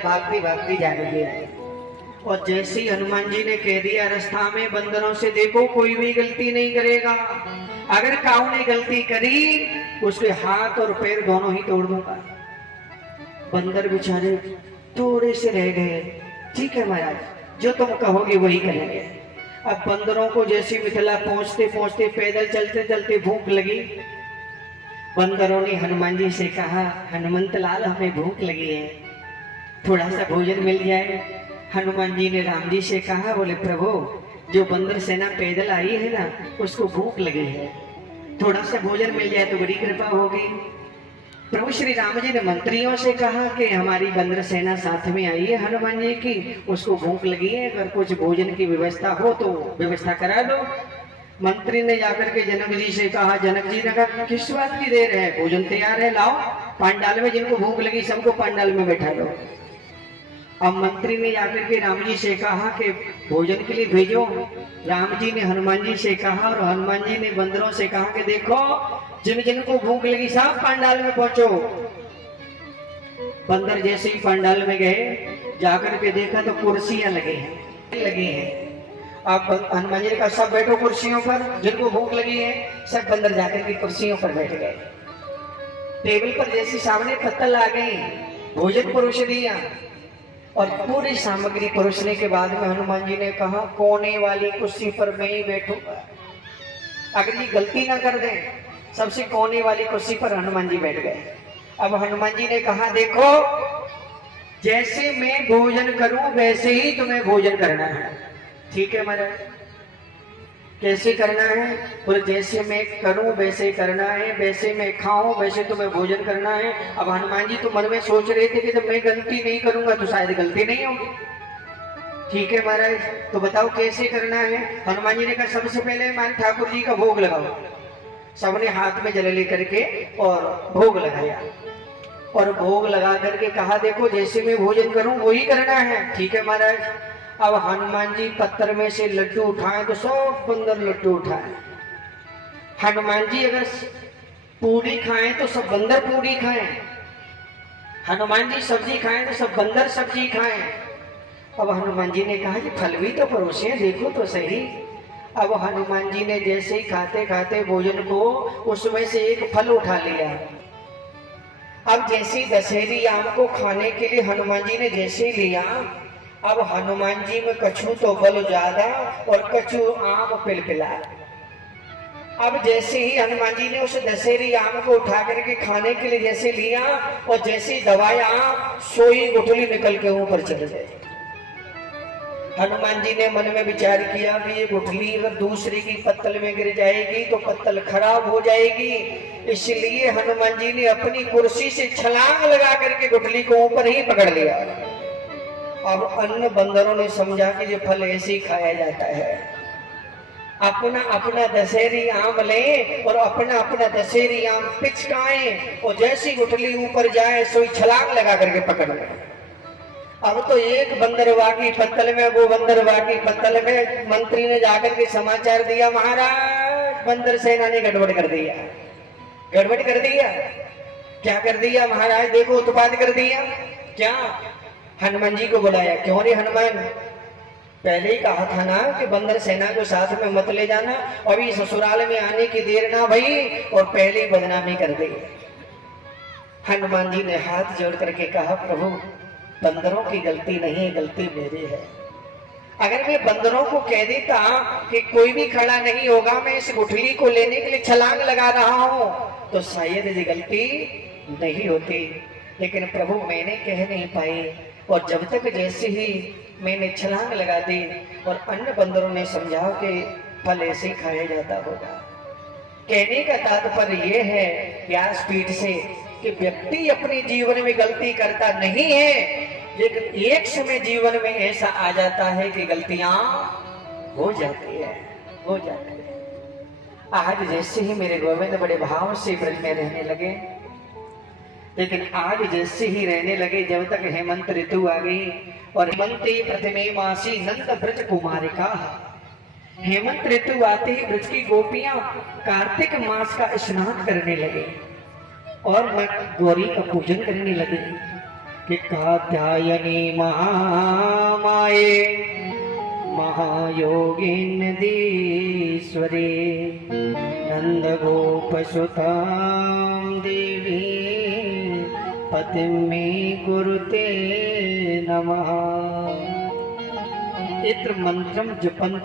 भागती भागती जा रही है। और जैसे ही हनुमान जी ने कह दिया रास्ता में बंदरों से, देखो कोई भी गलती नहीं करेगा, अगर काऊ ने गलती करी उसके हाथ और पैर दोनों ही तोड़ दूंगा। बंदर बेचारे थोड़े से रह गए, ठीक है महाराज जो तुम कहोगे वही करेंगे। अब बंदरों को जैसे मिथिला पहुंचते पहुंचते पैदल चलते चलते भूख लगी। बंदरों ने हनुमान जी से कहा, हनुमंत लाल हमें भूख लगी है, थोड़ा सा भोजन मिल जाए। हनुमान जी ने राम जी से कहा, बोले प्रभु जो बंदर सेना पैदल आई है ना उसको भूख लगी है, थोड़ा सा भोजन मिल जाए तो बड़ी कृपा होगी। प्रभु श्री राम जी ने मंत्रियों से कहा कि हमारी बंदर सेना साथ में आई है हनुमान जी की, उसको भूख लगी है, अगर कुछ भोजन की व्यवस्था हो तो व्यवस्था करा दो। मंत्री ने जाकर के जनक जी से कहा, जनक जी ने कहा किस बात की देर है, भोजन तैयार है, लाओ पांडाल में जिनको भूख लगी सबको पांडाल में बैठा दो। अब मंत्री ने जाकर के राम जी से कहा कि भोजन के लिए भेजो। राम जी ने हनुमान जी से कहा और हनुमान जी ने बंदरों से कहा कि देखो जिन जिनको भूख लगी सब पांडाल में पहुंचो। बंदर जैसे ही पांडाल में गए, जाकर के देखा तो कुर्सियां लगी हैं। अब हनुमान जी ने कहा सब बैठो कुर्सियों पर, जिनको भूख लगी है सब बंदर जाकर के कुर्सियों पर बैठ गए। टेबल पर जैसे सामने पत्तल आ गई, भोजन परोस दिया और पूरी सामग्री परोसने के बाद में हनुमान जी ने कहा, कोने वाली कुर्सी पर मैं ही बैठूंगा, अगर ये गलती ना कर दें। सबसे कोने वाली कुर्सी पर हनुमान जी बैठ गए। अब हनुमान जी ने कहा, देखो जैसे मैं भोजन करूं वैसे ही तुम्हें भोजन करना है, ठीक है महाराज? कैसे करना है? बोले जैसे मैं करूं वैसे करना है, वैसे मैं खाऊं वैसे तुम्हें भोजन करना है। अब हनुमान जी तो मन में सोच रहे थे कि जब मैं गलती नहीं करूंगा तो शायद गलती नहीं होगी। ठीक है महाराज, तो बताओ कैसे करना है? हनुमान जी ने कहा सबसे पहले हमारे ठाकुर जी का भोग लगाओ। सबने हाथ में जल लेकर के और भोग लगाया और भोग लगा करके कहा, देखो जैसे मैं भोजन करूं वही करना है, ठीक है महाराज? अब हनुमान जी पत्थर में से लड्डू उठाए तो सब बंदर लड्डू उठाए। हनुमान जी अगर पूरी खाएं तो सब बंदर पूरी खाएं, हनुमान जी सब्जी खाएं तो सब बंदर सब्जी खाएं। अब हनुमान जी ने कहा, जी फल भी तो परोसे, देखो तो सही। अब हनुमान जी ने जैसे ही खाते खाते भोजन को उसमें से एक फल उठा लिया। अब जैसे दशहरी आम को खाने के लिए हनुमान जी ने जैसे ही लिया, अब हनुमान जी में कछु तो बल ज्यादा और कछु आम पिलपिला। अब जैसे ही हनुमान जी ने उस दशहरी आम को उठा करके खाने के लिए जैसे लिया और जैसे ही दबाया, सोई गुठली निकल के ऊपर चले गए। हनुमान जी ने मन में विचार किया कि ये गुठली अगर दूसरे की पत्तल में गिर जाएगी तो पत्तल खराब हो जाएगी, इसलिए हनुमान जी ने अपनी कुर्सी से छलांग लगा करके गुठली को ऊपर ही पकड़ लिया। अब अन्य बंदरों ने समझा कि ये फल ऐसे ही खाया जाता है। अपना अपना दशहरी आम लें और अपना अपना दशहरी आम पिचकाएं और जैसी गुठली ऊपर जाए सोई छलांग लगा करके पकड़ ले। अब तो एक बंदरवा की पत्तल में, वो बंदरवा की पत्तल में मंत्री ने जाकर के समाचार दिया, महाराज बंदर सेना ने गड़बड़ कर दिया। गड़बड़ कर दिया? क्या कर दिया महाराज? देखो उत्पाद कर दिया। क्या? हनुमान जी को बुलाया। क्यों रे हनुमान, पहले ही कहा था ना कि बंदर सेना को साथ में मत ले जाना, अभी ससुराल में आने की देर ना भई और पहले ही बदनामी कर दी। हनुमान जी ने हाथ जोड़ करके कहा, प्रभु बंदरों की गलती नहीं, गलती मेरी है। अगर मैं बंदरों को कह देता कि कोई भी खड़ा नहीं होगा, मैं इस गुठली को लेने के लिए छलांग लगा रहा हूं, तो शायद ये गलती नहीं होती। लेकिन प्रभु मैंने कह नहीं पाई और जब तक जैसे ही मैंने छलांग लगा दी और अन्य बंदरों ने समझा कि फल ऐसे ही खाया जाता होगा। कहने का तात्पर्य यह है व्यासपीठ से कि व्यक्ति अपने जीवन में गलती करता नहीं है, लेकिन एक समय जीवन में ऐसा आ जाता है कि गलतियां हो जाती है। आज जैसे ही मेरे गोविंद बड़े भाव से ब्रज में रहने लगे, लेकिन आज जैसे ही रहने लगे, जब तक हेमंत ऋतु आ गई और हेमंते प्रथमे मासी नंद ब्रज कुमारिका। हेमंत ऋतु आते ही ब्रज की गोपियां कार्तिक मास का स्नान करने लगे और गौरी का पूजन करने लगे कि कात्यायनी महामाये महायोगिनदीश्वरे नंदगोपसुतां देवी पतिं मे कुरुते नमः। इत्र मंत्रम जपन्ते